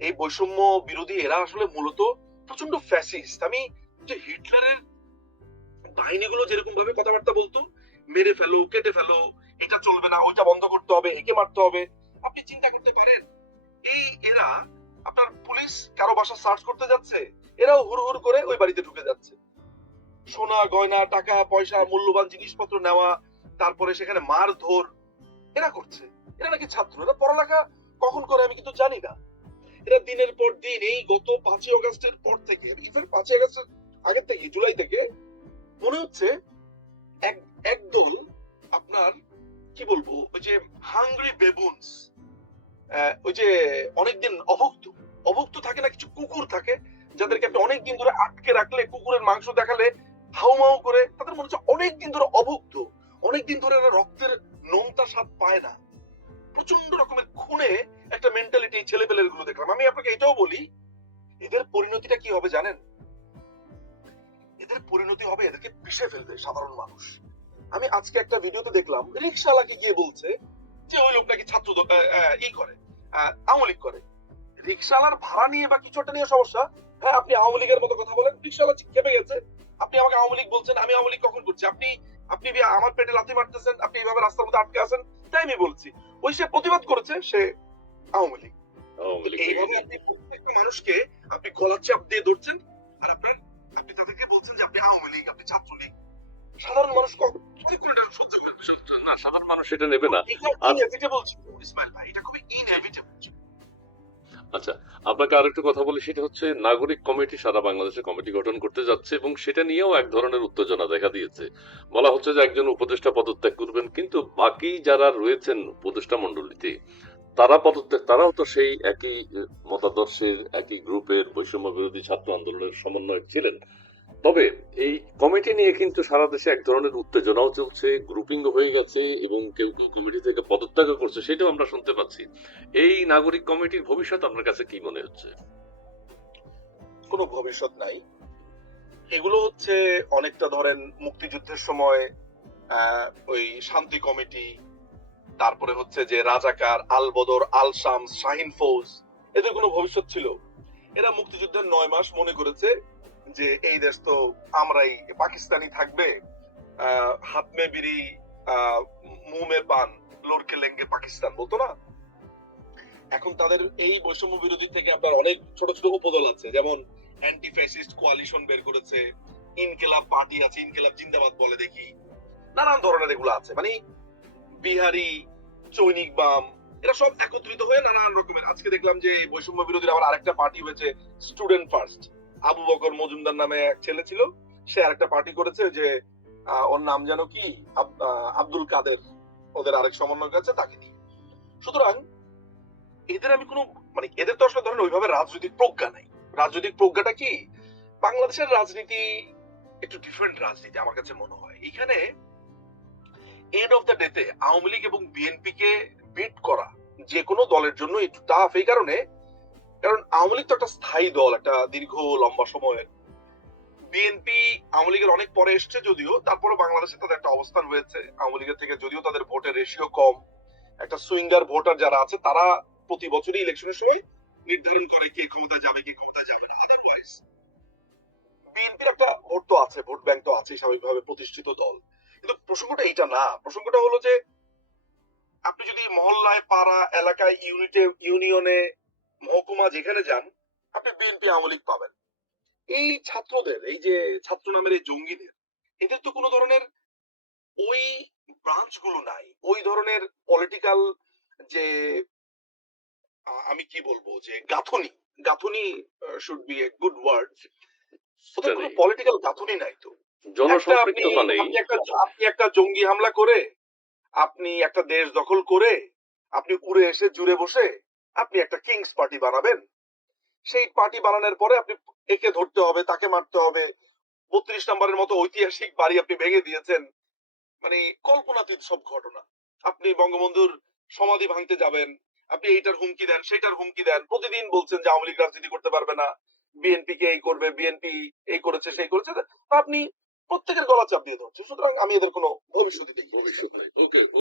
এই বৈষম্য বিরোধী এরা আসলে মূলত প্রচণ্ড ফ্যাসিস্ট আমি যে হিটলারের বাহিনীগুলো যেরকম ভাবে কথাবার্তা বলতো, মেরে ফেলো, কেটে ফেলো, এটা চলবে না, ওইটা বন্ধ করতে হবে, একে মারতে হবে, আপনি চিন্তা করতে পারেন, এই এরা আপনার পুলিশ কারও বাসা সার্চ করতে যাচ্ছে, এরাও হুড় হুড় করে ওই বাড়িতে ঢুকে যাচ্ছে। সোনা, গয়না, টাকা, পয়সা, মূল্যবান জিনিসপত্র নেওয়া, তারপরে সেখানে মার ধর এরা করছে। এরা নাকি ছাত্র, এরা পড়ালেখা কখন করে আমি কিন্তু জানি না। এরা দিনের পর দিন, এই গত পাঁচই অগস্টের পর থেকে ইভেন পাঁচই আগস্টের আগের থেকে, জুলাই থেকে, মনে হচ্ছে এক, একদল আপনার, কি বলব, ওই যে হাংরি বেবুনস ওই যে অনেকদিন অভুক্ত অভুক্ত থাকে না, কিছু কুকুর থাকে, যাদেরকে আপনি অনেকদিন ধরে আটকে রাখলে, কুকুরের মাংস দেখালে হাউমাউ করে, তাদের মনে হচ্ছে অনেকদিন ধরে অভুক্ত, অনেকদিন ধরে এরা রক্তের নোনতা স্বাদ পায় না। প্রচণ্ড রকমের খুনে একটা মেন্টালিটি ছেলেপেলেরগুলো দেখলাম। আমি আপনাকে এটাও বলি, এদের পরিণতিটা কি হবে জানেন? এদের পরিণতি হবে এদেরকে পিষে ফেলবে সাধারণ মানুষ। আমি আজকে একটা ভিডিওতে দেখলাম রিক্সাওয়ালাকে গিয়ে বলছে যে ওই লোক নাকি ছাত্র ই করে আওয়ামী লীগ করে। রিক্সাওয়ালার ভাড়া নিয়ে বা কিছু একটা নিয়ে সমস্যা? হ্যাঁ আপনি আওয়ামী লীগের মতো কথা বলেন। রিক্সাওয়ালা খেপে গেছে। আপনি আমাকে আওয়ামী লীগ বলছেন, আমি আওয়ামী লীগ কখন করছি? আপনি আপনি আমার পেটে লাথি মারতেছেন, আপনি এইভাবে রাস্তার মধ্যে আটকে আছেন? তাই আমি বলছি। ওই সে প্রতিবাদ করেছে, সে আওয়ামী লীগ। এইভাবে আপনি প্রত্যেকটা মানুষকে আপনি গলার চাপ দিয়ে ধরছেন আর আপনার আপনি তাদেরকে বলছেন যে আপনি আওয়ামী লীগ আপনি ছাত্রলীগ। সাধারণ মানুষ কখন কখন এটা সহ্য করবে না। সাধারণ মানুষ সেটা নেবে না। ইনএভিটেবল ছিল ইসমাইল ভাই এটা খুবই ইনএভিটেবল আচ্ছা আপনাকে আরেকটা কথা বলি সেটা হচ্ছে নাগরিক কমিটি সারা বাংলাদেশে কমিটি গঠন করতে যাচ্ছে এবং সেটা নিয়েও এক ধরনের উত্তেজনা দেখা দিয়েছে। বলা হচ্ছে যে একজন উপদেষ্টা পদত্যাগ করবেন কিন্তু বাকি যারা রয়েছেন উপদেষ্টা মণ্ডলীতে তারা পদত্যাগ, তারাও তো সেই একই মতাদর্শের একই গ্রুপের বৈষম্য বিরোধী ছাত্র আন্দোলনের সমন্বয়ক ছিলেন। তবে এই কমিটি নিয়ে কিন্তু সারা দেশে এক ধরনের উত্তেজনাও চলছে গ্রুপিং হয়ে গেছে এবং কেউ কেউ কমিটি থেকে পদত্যাগও করছে, সেটাও আমরা শুনতে পাচ্ছি। এই নাগরিক কমিটির ভবিষ্যৎ আপনার কাছে কি মনে হচ্ছে? কোনো ভবিষ্যৎ নাই। এগুলো হচ্ছে অনেকটা ধরেন মুক্তিযুদ্ধের সময় ওই শান্তি কমিটি তারপরে হচ্ছে যে রাজাকার আল বদর আল শামস শাহিন ফৌজ এদের কোনো ভবিষ্যৎ ছিল। এরা মুক্তিযুদ্ধের নয় মাস মনে করেছে যে এই দেশ তো আমরাই পাকিস্তানি থাকবে। বিড়ি আহ, মুহ মে পান লেঙ্গে পাকিস্তান বলতো না? এখন তাদের এই বৈষম্য বিরোধী থেকে আপনার অনেক ছোট ছোট উপদল আছে যেমন অ্যান্টি ফ্যাসিস্ট কোয়ালিশন বের করেছে ইনকেলাব পার্টি আছে ইনকেলাব জিন্দাবাদ বলে দেখি। নানান ধরনের এগুলো আছে। মানে বিহারি, চৈনিক বাম, এরা সব একত্রিত হয়ে নানান রকমের। আজকে দেখলাম যে বৈষম্য বিরোধীর আবার আরেকটা পার্টি হয়েছে স্টুডেন্ট ফার্স্ট আবু বকর মজুমদার নামে এক ছেলে ছিল, সে আরেকটা পার্টি করেছে যে ওর নাম যেন কি? আব্দুল কাদের। ওদের আরেক সমন্বয়ক আছে, তাকে নিয়ে। সুতরাং, এদের আমি কোনো মানে এদের তো আসলে ধরেন ওইভাবে রাজনৈতিক প্রজ্ঞা নাই। রাজনৈতিক প্রজ্ঞাটা কি? বাংলাদেশের রাজনীতি একটু ডিফারেন্ট রাজনীতি আমার কাছে মনে হয়। এখানে এন্ড অফ দ্য ডেতে আওয়ামী লীগ এবং বিএনপি কে বিট করা যে কোনো দলের জন্য একটু টাফ এই কারণে কারণ আওয়ামী লীগ তো একটা স্থায়ী দল, একটা দীর্ঘ, লম্বা সময়ের। বিএনপি আওয়ামী লীগের অনেক পরে এসছে যদিও তারপরে বাংলাদেশে তাদের একটা অবস্থান হয়েছে আওয়ামী লীগের থেকে যদিও তাদের ভোটের রেশিও কম, একটা সুইঙ্গার ভোটার যারা আছে, তারা প্রতি বছরই ইলেকশনের সময় নির্ধারণ করে কে ক্ষমতা যাবে, কে ক্ষমতা যাবে না। আদারওয়াইজ বিএনপির একটা ভোট তো আছে, ভোট ব্যাংক তো আছে স্বাভাবিকভাবে প্রতিষ্ঠিত দল। কিন্তু প্রসঙ্গটা এইটা না। প্রসঙ্গটা হলো যে আপনি যদি মহল্লায় পাড়া এলাকায় ইউনিটে ইউনিয়নে মহকুমা যেখানে যান আপনি বিএনপি আওয়ামী লীগ পাবেন। এই ছাত্রদের এই যে ছাত্র নামের এই জঙ্গিদের এদের তো কোনো ধরনের ওই ব্রাঞ্চগুলো নাই। ওই ধরনের পলিটিক্যাল যে আমি কি বলব যে গাঁথনি গাঁথনি should be a good word ওদের কোনো পলিটিক্যাল গাঁথনি নাই তো। জনসম্পৃক্ততা নেই। আপনি একটা জঙ্গি হামলা করে আপনি একটা দেশ দখল করে আপনি উড়ে এসে জুড়ে বসে আপনি একটা কিংস পার্টি বানাবেন। সেই পার্টি বানানোর পরে আপনি একে ধরতে হবে তাকে মারতে হবে। বত্রিশ নম্বরের মতো ঐতিহাসিক বাড়ি আপনি ভেঙে দিয়েছেন। মানে কল্পনাতীত সব ঘটনা। আপনি বঙ্গবন্ধুর সমাধি ভাঙতে যাবেন আপনি এইটার হুমকি দেন সেটার হুমকি দেন প্রতিদিন বলছেন যে আওয়ামী লীগ রাজনীতি করতে পারবে না। বিএনপি কে এই করবে বিএনপি এই করেছে সেই করেছে। আপনি প্রত্যেকের গলা চাপ দিয়ে ধরছে সুতরাং আমি এদের কোনো ভবিষ্যৎ দেখি ভবিষ্যৎ নাই। ওকে